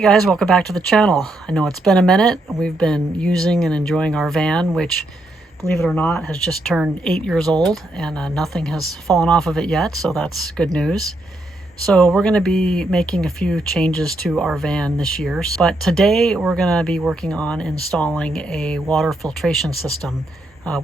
Hey guys, welcome back to the channel. I know it's been a minute. We've been using and enjoying our van, which, believe it or not, has just turned 8 years old, and nothing has fallen off of it yet, so that's good news. So we're going to be making a few changes to our van this year, but today we're going to be working on installing a water filtration system.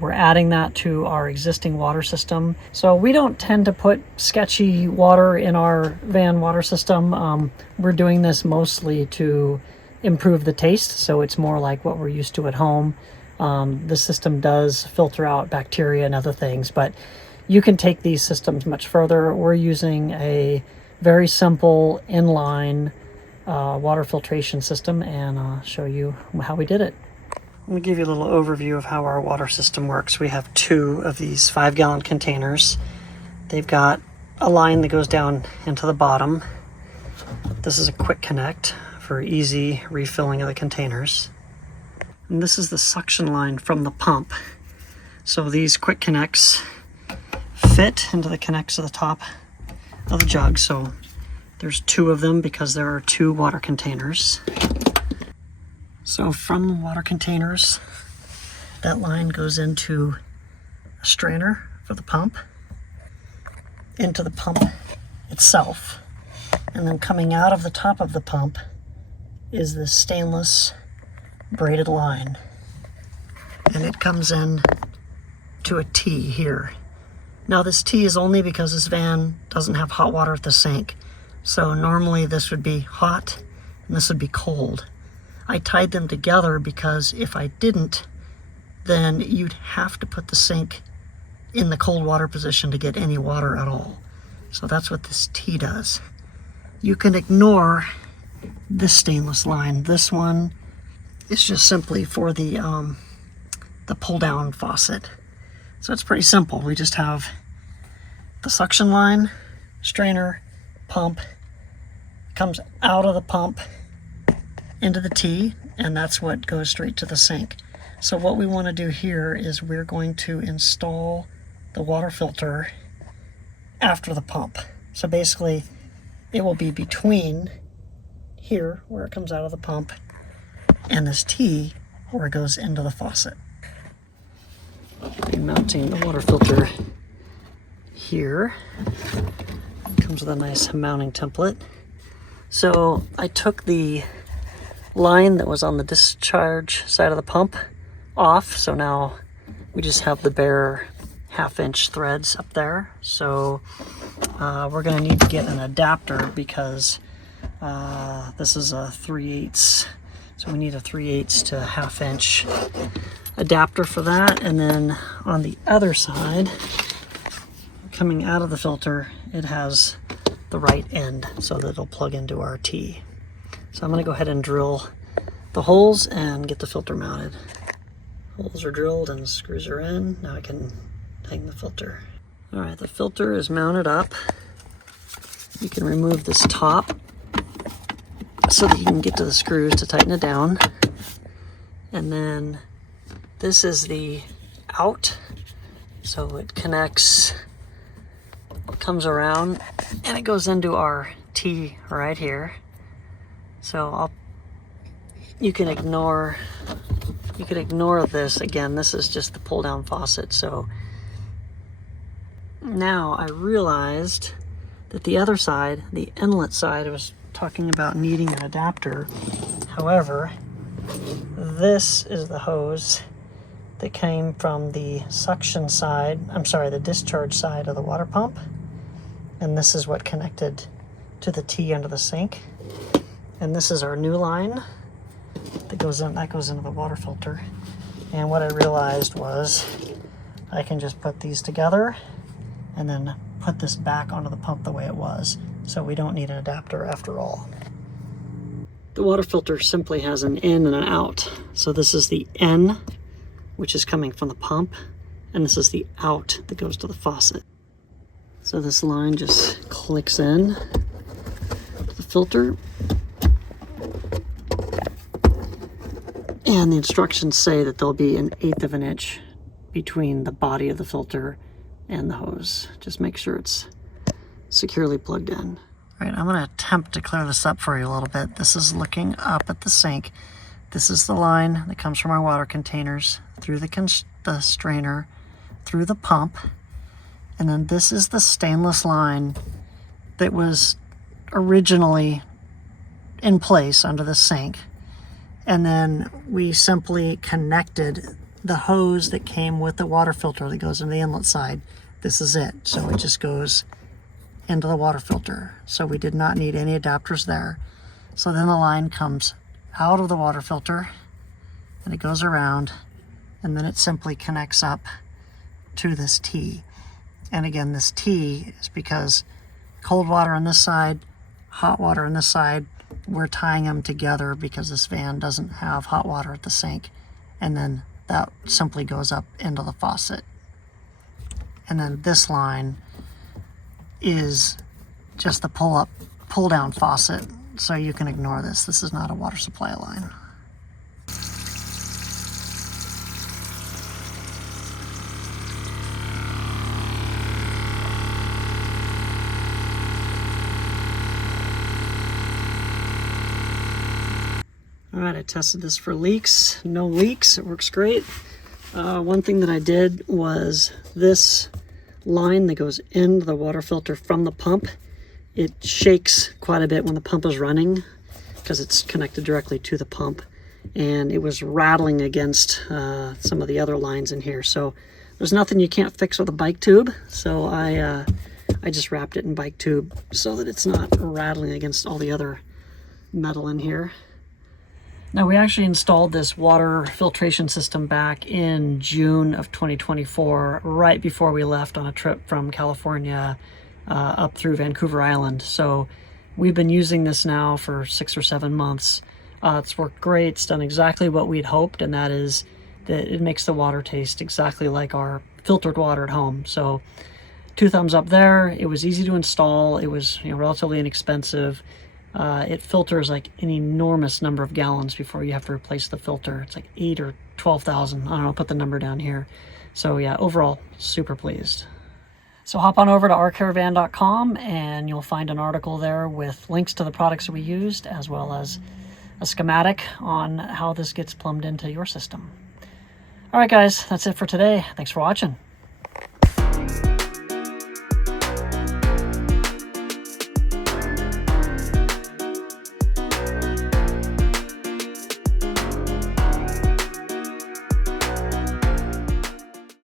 We're adding that to our existing water system. So we don't tend to put sketchy water in our van water system. We're doing this mostly to improve the taste, so it's more like what we're used to at home. The system does filter out bacteria and other things, but you can take these systems much further. We're using a very simple inline water filtration system, and I'll show you how we did it. Let me give you a little overview of how our water system works. We have two of these 5-gallon containers. They've got a line that goes down into the bottom. This is a quick connect for easy refilling of the containers. And this is the suction line from the pump. So these quick connects fit into the connects at the top of the jug. So there's two of them because there are two water containers. So from the water containers, that line goes into a strainer for the pump, into the pump itself. And then coming out of the top of the pump is this stainless braided line. And it comes in to a T here. Now this T is only because this van doesn't have hot water at the sink. So normally this would be hot and this would be cold. I tied them together because if I didn't, then you'd have to put the sink in the cold water position to get any water at all. So that's what this T does. You can ignore this stainless line. This one is just simply for the pull down faucet. So it's pretty simple. We just have the suction line, strainer, pump, comes out of the pump into the T, and that's what goes straight to the sink. So what we want to do here is we're going to install the water filter after the pump. So basically it will be between here where it comes out of the pump and this T where it goes into the faucet. I'm mounting the water filter here. It comes with a nice mounting template. So I took the line that was on the discharge side of the pump off, so now we just have the bare 1/2-inch threads up there. So we're going to need to get an adapter because this is a 3/8, so we need a 3/8 to 1/2-inch adapter for that. And then on the other side, coming out of the filter, it has the right end so that it'll plug into our T. So I'm going to go ahead and drill the holes and get the filter mounted. Holes are drilled and screws are in. Now I can hang the filter. All right, the filter is mounted up. You can remove this top so that you can get to the screws to tighten it down. And then this is the out. So it connects, comes around, and it goes into our T right here. So you can ignore this. Again, this is just the pull down faucet. So now I realized that the other side, the inlet side, I was talking about needing an adapter. However, this is the hose that came from the suction side, the discharge side of the water pump. And this is what connected to the T under the sink. And this is our new line that goes into the water filter. And what I realized was I can just put these together and then put this back onto the pump the way it was. So we don't need an adapter after all. The water filter simply has an in and an out. So this is the in, which is coming from the pump, and this is the out that goes to the faucet. So this line just clicks in to the filter. And the instructions say that there'll be an 1/8 of an inch between the body of the filter and the hose. Just make sure it's securely plugged in. All right, I'm going to attempt to clear this up for you a little bit. This is looking up at the sink. This is the line that comes from our water containers through the strainer, through the pump, and then this is the stainless line that was originally in place under the sink. And then we simply connected the hose that came with the water filter that goes into the inlet side. This is it. So it just goes into the water filter. So we did not need any adapters there. So then the line comes out of the water filter and it goes around, and then it simply connects up to this T. And again, this T is because cold water on this side, hot water on this side, we're tying them together because this van doesn't have hot water at the sink. And then that simply goes up into the faucet. And then this line is just the pull down faucet, so you can ignore this. This is not a water supply line. All right, I tested this for leaks. No leaks, it works great. One thing that I did was this line that goes into the water filter from the pump, it shakes quite a bit when the pump is running because it's connected directly to the pump, and it was rattling against some of the other lines in here. So there's nothing you can't fix with a bike tube, so I just wrapped it in bike tube so that it's not rattling against all the other metal in here. Now, we actually installed this water filtration system back in June of 2024, right before we left on a trip from California up through Vancouver Island. So we've been using this now for 6 or 7 months. It's worked great. It's done exactly what we'd hoped, and that is that it makes the water taste exactly like our filtered water at home. So 2 thumbs up there. It was easy to install. It was relatively inexpensive. It filters like an enormous number of gallons before you have to replace the filter. It's like 8 or 12,000. I don't know, I'll put the number down here. So yeah, overall, super pleased. So hop on over to ourcaravan.com and you'll find an article there with links to the products that we used, as well as a schematic on how this gets plumbed into your system. All right, guys, that's it for today. Thanks for watching.